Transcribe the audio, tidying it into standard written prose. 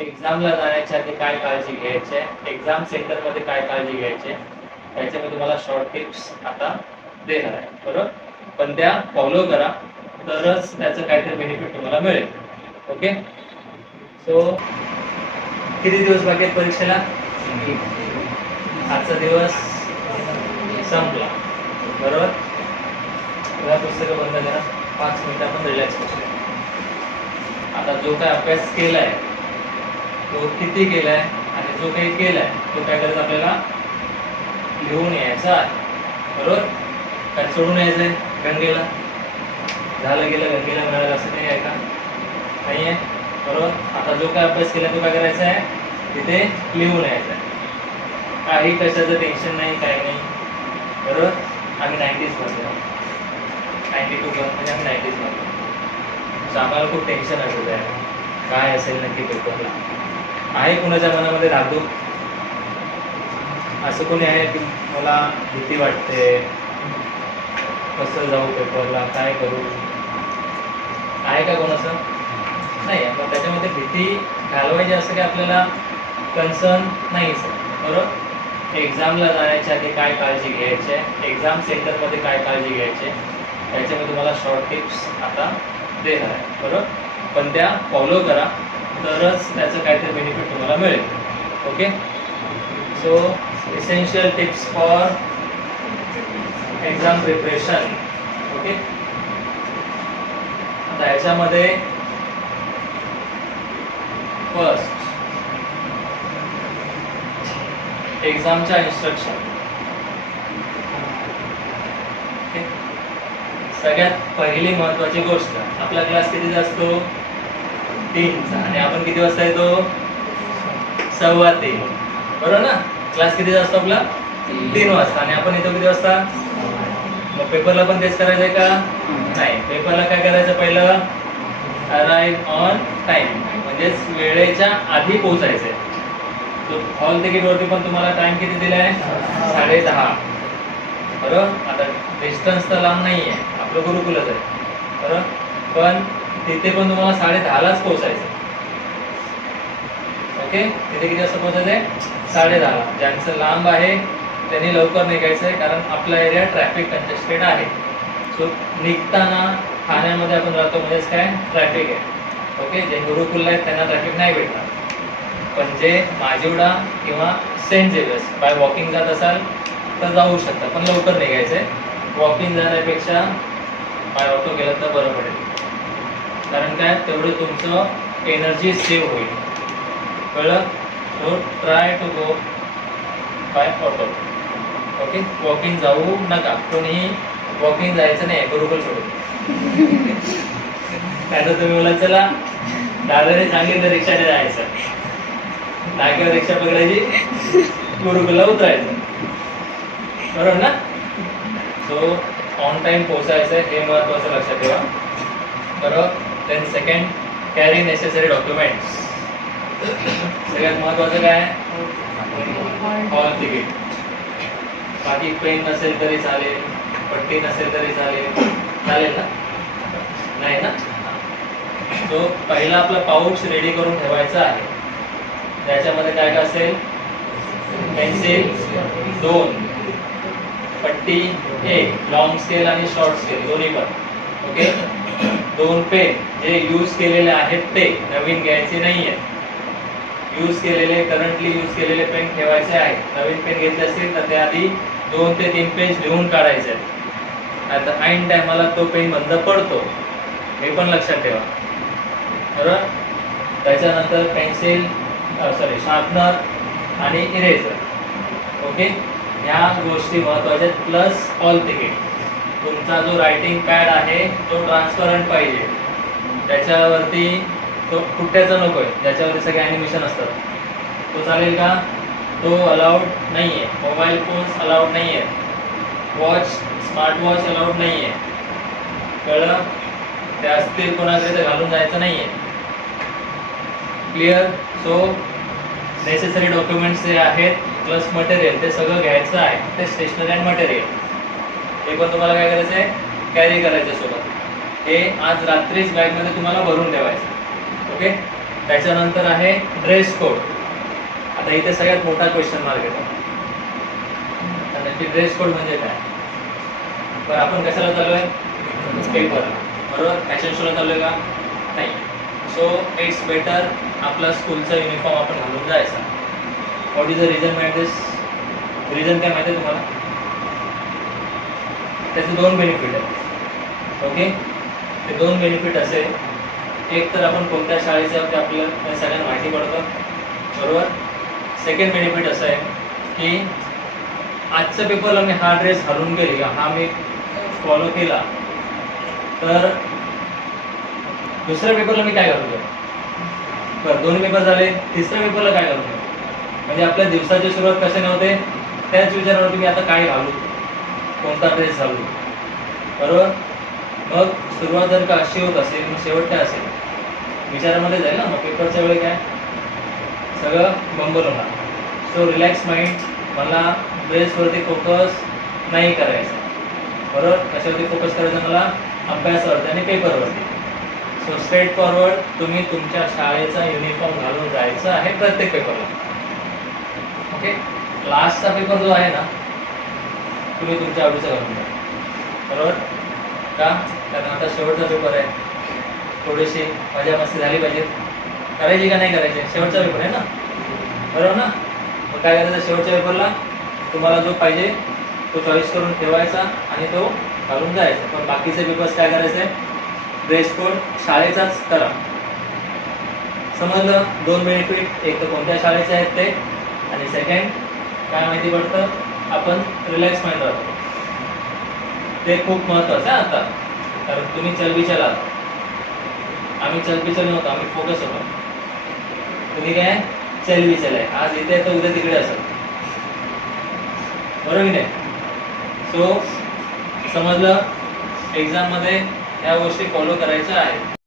एक्झामला जाण्याच्या आधी काय काळजी घ्यायची आहे, एक्झाम सेंटरमध्ये काय काळजी घ्यायची आहे, त्याचे मी तुम्हाला शॉर्ट टिप्स आता देणार आहे, बरोबर. पण त्या फॉलो करा, तरच त्याचं काहीतरी बेनिफिट तुम्हाला मिळेल. ओके. सो किती दिवस बाकी आहेत परीक्षेला? आजचा दिवस संपला, बरोबर. या पुस्तकं बंद करा, 5 मिनिटं आपण रिलॅक्स बसूया. आता जो काय अभ्यास केलाय तो किती केलाय आणि जो काही केलाय तो काय करायचं, आपल्याला लिहून यायचा आहे, बरोबर. काय सोडून यायचंय गंगेला, झालं गेलं गंगेला मिळालं असं नाही आहे का? नाही आहे, बरोबर. आता जो काय अभ्यास केला तो काय करायचा आहे, तिथे लिहून यायचा आहे. काही कशाचं टेन्शन नाही, काही नाही, बरोबर. आम्ही 90s मध्ये 92 म्हणजे आम्ही 90s मध्ये, आम्हाला खूप टेन्शन असत आहे काय असेल नक्की पेपरला. आहे कुणाच्या मनामध्ये धाकधूक? असं कोणी आहे की मला भीती वाटते, कसं जाऊ पेपरला, काय करू, आहे का कोणाचं? नाही. पण त्याच्यामध्ये भीती घालवायची असं की आपल्याला कन्सर्न नाही सर, बरोबर. एक्झामला जाण्याच्या आधी काय काळजी घ्यायची आहे, एक्झाम सेंटरमध्ये काय काळजी घ्यायची आहे, त्याचे मी तुम्हाला शॉर्ट टिप्स आता देणार आहे, बरोबर. पण त्या फॉलो करा, तरच त्याचं काहीतरी बेनिफिट तुम्हाला मिळेल. Okay. So essential tips for exam preparation. Okay. आता याच्यामध्ये फर्स्ट एक्झामच्या इन्स्ट्रक्शन. सगळ्यात पहिली महत्वाची गोष्ट, आपला क्लास कितीचा असतो? 3चा. आणि आपण किती वाजता येतो? 2:15, बरोबर ना. क्लास कितीचा असतो आपला? 3 वाजता. आणि आपण येतो किती वाजता? मग पेपरला पण तेच करायचंय का? नाही. पेपरला काय करायचं, पहिलं अराईव्ह ऑन टाइम, म्हणजेच वेळेच्या आधी पोहोचायचंय. हॉल तिकीट वरती पण तुम्हाला टाइम किती दिलाय? 10:30, बरोबर. आता डिस्टन्स तर लांब नाहीये, आपलं गुरुकुलच आहे, बरोबर. पण तिथे पण तुम्हाला 10:30लाच पोहोचायचं. ओके. तिथे किती वाजता पोहोचायचंय? 10:30ला. ज्यांचं लांब आहे त्यांनी लवकर निघायचंय, कारण आपला एरिया ट्रॅफिक कंजेस्टेड आहे. सो निघताना ठाण्यामध्ये आपण राहतो, म्हणजेच काय ट्रॅफिक आहे. ओके. जे गुरुकुल आहेत त्यांना ट्रॅफिक नाही भेटणार, पण जे माजिवडा किंवा सेंट झेवियर्स बाय वॉकिंग जात असाल तर जाऊ शकता, पण लवकर निघायचंय. वॉकिंग जाण्यापेक्षा बाय ऑटो गेलं तर बरं पडेल, कारण काय, तेवढं तुमचं एनर्जी सेव्ह होईल, कळलं. So try to go by auto. Okay. Walking जाऊ नका, कोणीही वॉकिंग जायचं नाही गुरुकुल सोडून. काय तर तुम्ही बोला चला दादाने सांगितलं रिक्षाने जायचं, नाक्यावर रिक्षा पकडायची, गुरुकुलला उतरायचं, बरोबर ना. सो ऑन टाइम पोहोचायचं, हे महत्वाचं लक्षात ठेवा, बरोबर. Then second, carry necessary documents. सगळ्यात महत्वाचं काय? Hall ticket. बाकी पेन नसेल तरी चालेल, पट्टी नसेल तरी चालेल, चालेल ना? नाही ना. तो पहिला आपला पाऊच रेडी करून ठेवायचा आहे. त्याच्यामध्ये काय काय असेल? पेन्सिल 2, पट्टी 1, लॉंग स्केल आणि शॉर्ट स्केल दोन्ही पण. ओके. 2 पेन, जे यूज केलेले आहेत ते, नवीन घ्यायचे नाहीये. यूज केलेले, करंटली यूज केलेले पेन ठेवायचे आहे. नवीन पेन घेतले असतील तर त्याआधी 2 ते 3 पेज लिहून काढायचे. आता ऐन टायमाला तो पेन बंद पडतो, हे पण लक्षात ठेवा, बरोबर. त्याच्यानंतर पेन्सिल, शार्पनर आणि इरेझर. ओके. ह्या गोष्टी महत्वाच्या. Plus hall ticket. तुमचा जो रायटिंग पॅड आहे तो ट्रान्सपरंट पाहिजे, त्याच्यावरती तो कुठ्याचा नको आहे, ज्याच्यावरती सगळे ॲनिमेशन असतात, तो चालेल का? तो अलाउड नाही आहे. मोबाईल फोन्स अलाउड नाही आहे. वॉच, स्मार्ट वॉच अलाउड नाही आहे, कळलं. ते असतील कोणाकडे तर घालून जायचं नाही आहे. क्लिअर. सो नेसेसरी डॉक्युमेंट्स जे आहेत प्लस मटेरियल ते सगळं घ्यायचं आहे. ते स्टेशनरी अँड मटेरियल हे पण तुम्हाला काय करायचं आहे? कॅरी करायचं सोबत. हे आज रात्रीच बॅगमध्ये तुम्हाला भरून ठेवायचं. ओके. त्याच्यानंतर आहे ड्रेस कोड. आता इथे सगळ्यात मोठा क्वेश्चन मार्क येतो, तर नक्की ड्रेस कोड म्हणजे काय. बरं, आपण कशाला चालूय, पेपर बरोबर, फॅशन शोला चालूय का, नाही. सो इट्स बेटर आपला स्कूलचा युनिफॉर्म आपण घालून जायचा. व्हॉट इज द रिझन माहिती दिस, रिझन काय माहिती आहे तुम्हाला. त्याचे दोन बेनिफिट आहेत. ओके, ते दोन बेनिफिट असे, एक तर आपण कोणत्या शाळेचे आहोत ते आपल्याला सगळ्यांना माहिती पडतं बरोबर. सेकंड बेनिफिट असं आहे की आजच्या पेपरला मी हा ड्रेस घालून गेली, हा मी फॉलो केला, तर दुसऱ्या पेपरला मी काय घालू. बरं, दोन्ही पेपर झाले, तिसऱ्या पेपरला काय घालू. म्हणजे आपल्या दिवसाची सुरुवात कशाने होते, त्याच विचारावर मी आता काय घालू, कोणता ड्रेस घालू बरोबर. मग सुरुवात जर का अशी होत असेल, मग शेवट काय असेल, विचारामध्ये जाईल ना. मग पेपरच्या वेळी काय सगळं बंबल होणार. सो रिलॅक्स माइंड, मला ड्रेसवरती फोकस नाही करायचा बरोबर. कशावरती फोकस करायचं, मला अभ्यासावरती आणि पेपरवरती. सो स्ट्रेट फॉरवर्ड, तुम्ही तुमच्या शाळेचा युनिफॉर्म घालून जायचं आहे प्रत्येक पेपरला. ओके, लास्टचा पेपर जो आहे ना, तुम्ही तुमच्या आवडीचा घालून जा बरोबर. का, कारण आता शेवटचा पेपर आहे, थोडीशी मजा मस्ती झाली पाहिजे, करायची का नाही करायची, शेवटचा पेपर आहे ना बरोबर ना. मग काय करायचं, शेवटच्या पेपरला तुम्हाला जो पाहिजे तो चॉईस करून ठेवायचा आणि तो घालून जायचा. पण बाकीचे पेपर्स काय करायचे, ड्रेस कोड शाळेचाच करा. समजलं, दोन बेनिफिट, एक तर कोणत्या शाळेचे आहेत ते, आणि सेकंड काय माहिती पडतं, आपण रिलॅक्स माइंड राहतो. ते खूप महत्त्वाचं आहे आता, कारण तुम्ही चलबिचल आहात, आम्ही चलबिचल नव्हतो, आम्ही फोकस होतो. तुम्ही काय चलबिचल आहे, आज इथे तर उद्या तिकडे असेल बरोबर की नाही. सो समजलं, एक्झाममध्ये या गोष्टी फॉलो करायच्या आहेत.